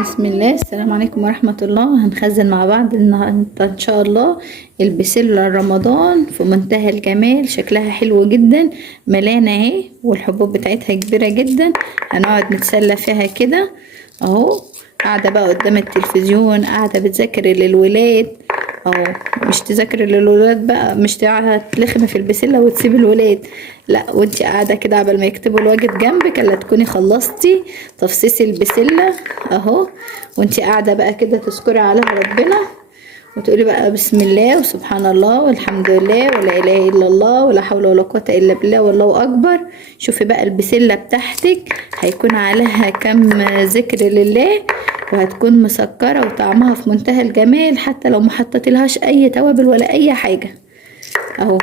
بسم الله. السلام عليكم ورحمة الله. هنخزن مع بعض النهاردة ان شاء الله البسلة رمضان في منتهى الجمال، شكلها حلو جدا، ملانة اهي، والحبوب بتاعتها كبيرة جدا. هنقعد نتسلى فيها كده اهو، قاعدة بقى قدام التلفزيون، قاعدة بتذاكر للولاد اهو. مش تذاكر للولاد بقى، مش تلخمي في البسلة وتسيب الولاد، لا، وانتي قاعدة كده عبال ما يكتبوا الواجب جنبك الا تكوني خلصتي تفصيص البسلة اهو، وانتي قاعدة بقى كده تذكري عليها ربنا وتقولي بقى بسم الله وسبحان الله والحمد لله ولا اله الا الله ولا حول ولا قوة الا بالله والله اكبر. شوفي بقى البسلة بتاعتك هيكون عليها كم ذكر لله، وهتكون مسكرة وطعمها في منتهى الجمال، حتى لو ما حطيتلهاش اي توابل ولا اي حاجة اهو.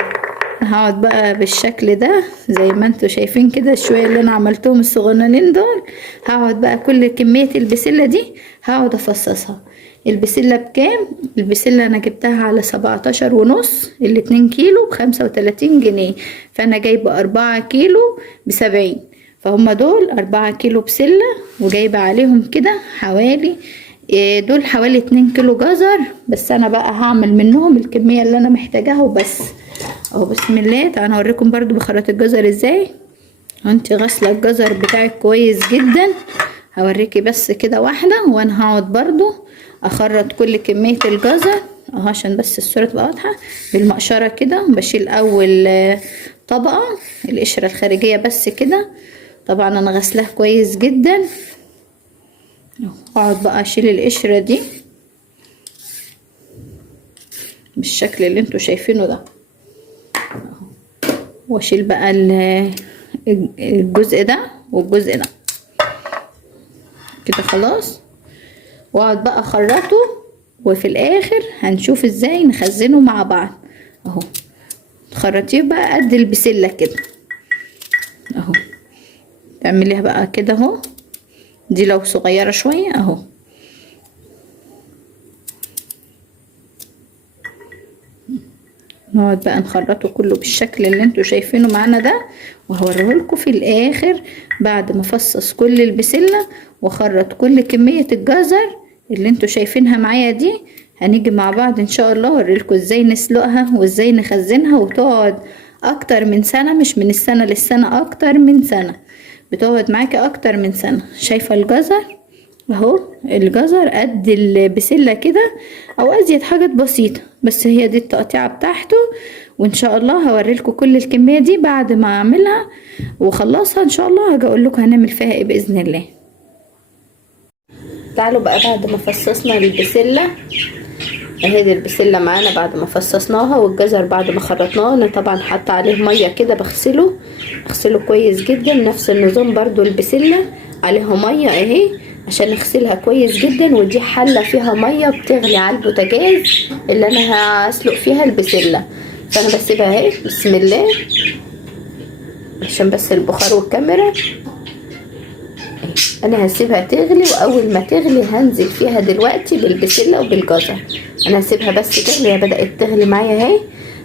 هقعد بقى بالشكل ده زي ما انتوا شايفين كده، شوية اللي انا عملتهم الصغننين دول، هقعد بقى كل كمية البسلة دي هقعد افصصها. البسلة بكام؟ البسلة انا جبتها على 17.5، ال2 كيلو ب35 جنيه، فانا جايبة 4 كيلو ب70، فهم دول 4 كيلو بسلة، وجايبة عليهم كده حوالي دول حوالي 2 كيلو جزر، بس انا بقى هعمل منهم الكمية اللي انا محتاجاها وبس اهو. بسم الله. تعالوا اوريكم برضو بخرط الجزر ازاي. انت غاسله الجزر بتاعك كويس جدا، هوريكي بس كده واحده، وانا هقعد برضو اخرط كل كميه الجزر اهو عشان بس الصوره تبقى واضحه. بالمقشره كده بشيل اول طبقه القشره الخارجيه بس كده، طبعا انا غسلها كويس جدا. اقعد بقى اشيل القشره دي بالشكل اللي انتوا شايفينه ده، واشيل بقى الجزء ده والجزء ده كده خلاص، واقعد بقى اخرطه، وفي الاخر هنشوف ازاي نخزنه مع بعض اهو. تخرطيه بقى قد البسله كده اهو، تعمليها بقى كده اهو، دي لو صغيره شويه اهو. نقعد بقى نخرطه كله بالشكل اللي انتوا شايفينه معانا ده، وهوريهولكوا في الاخر بعد ما افصص كل البسله واخرط كل كميه الجزر اللي انتوا شايفينها معايا دي. هنيجي مع بعض ان شاء الله اوريلكوا ازاي نسلقها وازاي نخزنها، وتقعد اكتر من سنه، مش من السنه للسنه، اكتر من سنه، بتقعد معاكي اكتر من سنه. شايفه الجزر اهو، الجزر قد البسلة كده او ازيد، حاجات بسيطة، بس هي دي التقطيعة بتاعته. وان شاء الله هوريلكوا كل الكمية دي بعد ما اعملها وخلصها ان شاء الله، هاجي اقول لكم هنعمل فيها ايه باذن الله. تعالوا بقى بعد ما فصصنا البسلة اهي، دي البسلة معانا بعد ما فصصناها، والجزر بعد ما خرطناه انا طبعا حاطه عليه ميه كده بغسله كويس جدا. نفس النظام برضو البسلة عليها ميه اهي عشان نغسلها كويس جدا، ودي حله فيها ميه بتغلي على البوتاجاز اللي انا هسلق فيها البسله، فانا بسيبها اهي بسم الله عشان بس البخار والكاميرا. انا هسيبها تغلي، واول ما تغلي هنزل فيها دلوقتي بالبسله وبالجزر. انا هسيبها بس تغلي، هي بدات تغلي معايا اهي،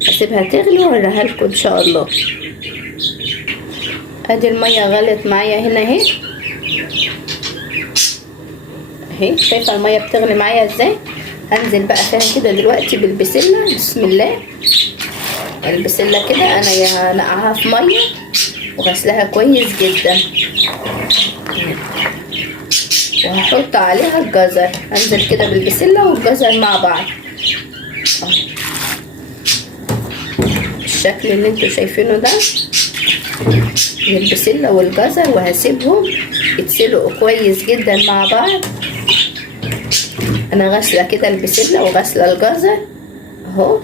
هسيبها تغلي واوريها لكم ان شاء الله. ادي الميه غلت معايا هنا اهي اهي، شايفه الميه بتغلي معايا ازاي. هنزل بقى فيها كده دلوقتي بالبسله بسم الله. البسله كده انا هنقعها في ميه وغسلها كويس جدا، وهحط عليها الجزر. هنزل كده بالبسله والجزر مع بعض بالشكل اللي انتوا شايفينه ده، البسله والجزر، وهسيبهم يتسلقوا كويس جدا مع بعض. انا غاسله كده البسله وغاسله الجزر اهو.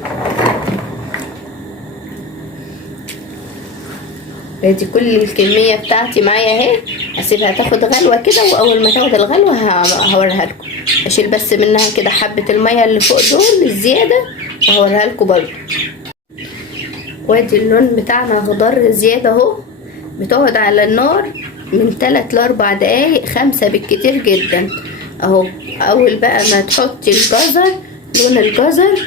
ادي كل الكميه بتاعتي معايا اهي، هسيبها تاخد غلوه كده، واول ما تاخد الغلوه هوريها لكم. اشيل بس منها كده حبه الميه اللي فوق دول الزياده وهوريها لكم برضه. وادي اللون بتاعنا خضار زياده اهو، بتقعد على النار من 3 ل4 دقايق، 5 بالكتير جدا اهو. اول بقى ما تحطي الجزر، لون الجزر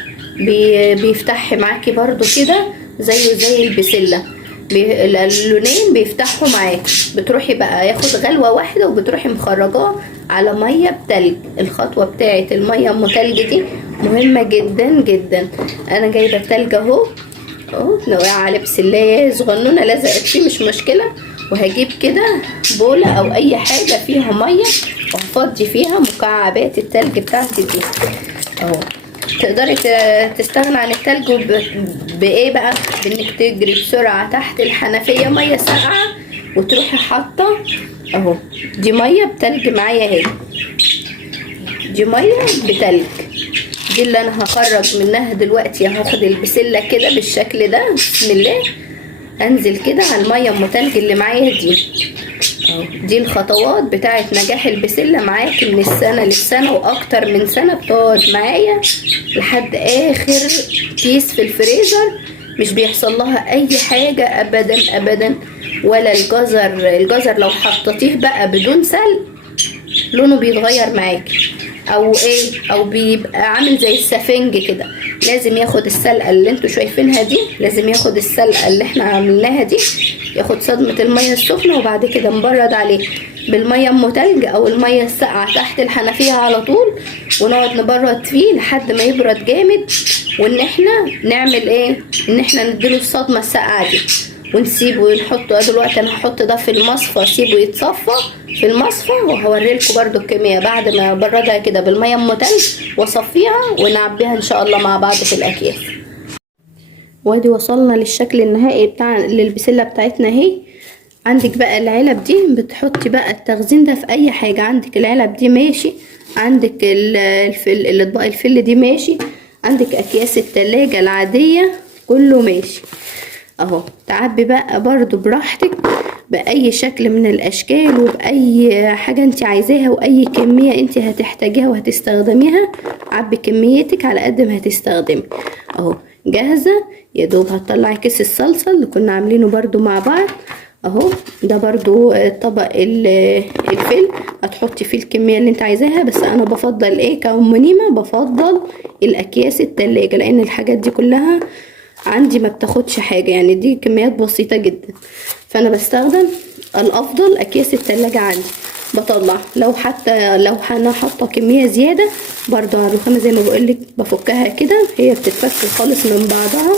بيفتح معاكي برضو كده زيه زي البسله، اللونين بيفتحوا معاكي، بتروحي بقى ياخد غلوه واحده وبتروحي مخرجاه على ميه بتلج. الخطوه بتاعه الميه ام تلج دي مهمه جدا جدا. انا جايبه التلج اهو نوقع عليه بسلايه صغنونه لزقت فيه مش مشكله، وهجيب كده بوله او اي حاجه فيها ميه وهفضي فيها مكعبات التلج بتاعتي دي اهو. تقدري تستغنى عن التلج بايه بقى؟ بانك تجري بسرعه تحت الحنفيه ميه ساقعه وتروحي حاطه اهو. دي ميه بتلج معايا اهي، دي ميه بتلج، دي اللي انا هخرج منها دلوقتي. هاخد البسله كده بالشكل ده بسم الله، انزل كده على الميه ام تلج اللي معايا دي اهو. دي الخطوات بتاعه نجاح البسله معاكي من السنه للسنه واكتر من سنه، بتقعد معايا لحد اخر كيس في الفريزر، مش بيحصل لها اي حاجه ابدا ابدا. ولا الجزر لو حطيتيه بقى بدون سلق لونه بيتغير معاكي او ايه، او بيبقى عامل زي السفنج كده. لازم ياخد السلقه اللي انتوا شايفينها دي، لازم ياخد السلقه اللي احنا عملناها دي، ياخد صدمه الميه السخنه وبعد كده نبرد عليه بالميه ام تلج او الميه الساقعه تحت الحنفيه على طول، ونقعد نبرد فيه لحد ما يبرد جامد. وان احنا نعمل ايه؟ ان احنا نديله الصدمه الساقعه دي ونسيبه نحطه. دلوقتي انا هحط ده في المصفى اسيبه يتصفى في المصفى، وهوريلكم برده الكميه بعد ما ابردها كده بالميه ام تلج واصفيها ونعبيها ان شاء الله مع بعض في الاكياس. وادي وصلنا للشكل النهائي بتاع البسله بتاعتنا اهي. عندك بقى العلب دي بتحطي بقى التخزين ده في اي حاجه. عندك العلب دي ماشي، عندك الاطباق الفل دي ماشي، عندك اكياس التلاجة العاديه كله ماشي اهو. تعبي بقى برضو براحتك باي شكل من الاشكال وباي حاجه انت عايزاها واي كميه انت هتحتاجيها وهتستخدميها. عبي كميتك على قد ما هتستخدمي اهو. جاهزه يا دوب هتطلعي كيس الصلصه اللي كنا عاملينه برضو مع بعض اهو. ده برضو طبق الفل هتحطي فيه الكميه اللي انت عايزاها، بس انا بفضل ايه كأم نيمه، بفضل الاكياس التلاجة لان الحاجات دي كلها عندي ما بتاخدش حاجه، يعني دي كميات بسيطه جدا، فانا بستخدم الافضل اكياس التلاجة عندي. بطلع لو انا حاطه كميه زياده برضو على الرخامه زي ما بقولك بفكها كده، هي بتتفك خالص من بعضها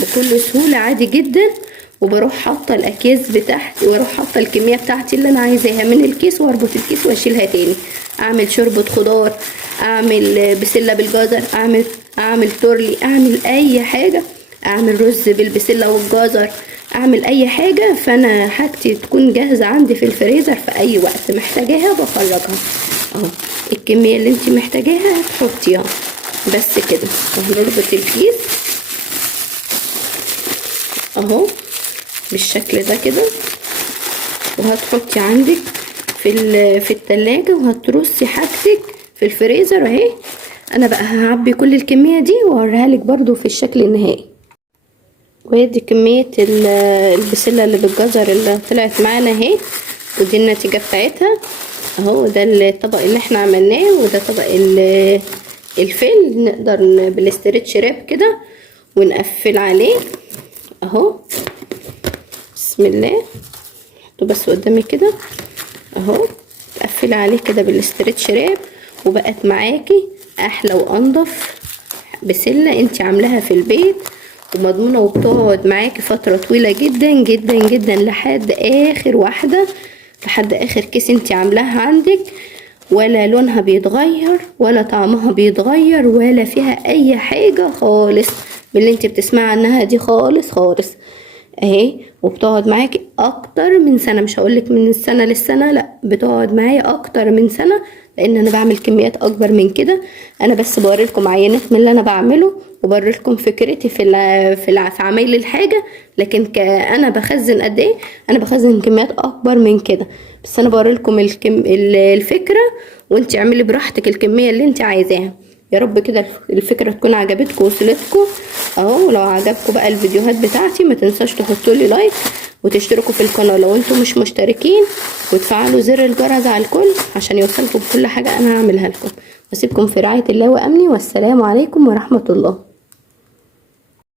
بكل سهوله عادي جدا، وبروح حاطه الاكياس بتاعتي واروح حاطه الكميه بتاعتي اللي انا عايزاها من الكيس واربط الكيس واشيلها تاني. اعمل شوربه خضار، اعمل بسله بالجزر، اعمل تورلي، اعمل اي حاجه، اعمل رز بالبسله والجزر، اعمل اي حاجه. فانا حاجتي تكون جاهزه عندي في الفريزر في اي وقت محتاجاها بخرجها اهو. الكميه اللي انت محتاجاها تحطيها بس كده. وهنربط الكيس اهو بالشكل ده كده، وهتحطي عندك في التلاجة وهترصي حاجتك في الفريزر اهي. انا بقى هعبي كل الكميه دي واوريها لك برده في الشكل النهائي. وادي كميه البسله اللي بالجزر اللي طلعت معانا اهي، ودي النتيجه بتاعتها اهو. ده الطبق اللي احنا عملناه، وده طبق الفل. نقدر بالاسترتش راب كده ونقفل عليه اهو بسم الله. حطه بس قدامي كده اهو، تقفلي عليه كده بالاسترتش راب، وبقت معاكي احلى وانضف بسله انت عاملاها في البيت ومضمونه، وبتقعد معاكي فتره طويله جدا جدا جدا لحد اخر واحده، لحد اخر كيس انت عاملاها عندك. ولا لونها بيتغير ولا طعمها بيتغير ولا فيها اي حاجه خالص من اللي انت بتسمعي عنها دي خالص خالص اهي. وبتقعد معاكي اكتر من سنه، مش هقولك من السنه للسنه، لا بتقعد معايا اكتر من سنه، لان انا بعمل كميات اكبر من كده. انا بس بوريلكم عينات من اللي انا بعمله وبوريلكم فكرتي في عمايل الحاجه، لكن انا بخزن قد ايه، انا بخزن كميات اكبر من كده، بس انا بوريلكم الفكره، وانت اعملي براحتك الكميه اللي انت عايزاها. يا رب كده الفكره تكون عجبتكم ووصلتكم اهو. ولو عجبكم بقى الفيديوهات بتاعتي ما تنساش تحطوا لي لايك وتشتركوا في القناه لو انتم مش مشتركين، وتفعلوا زر الجرس على الكل عشان يوصلكم كل حاجه انا هعملها لكم. واسيبكم في رعايه الله وامني، والسلام عليكم ورحمه الله.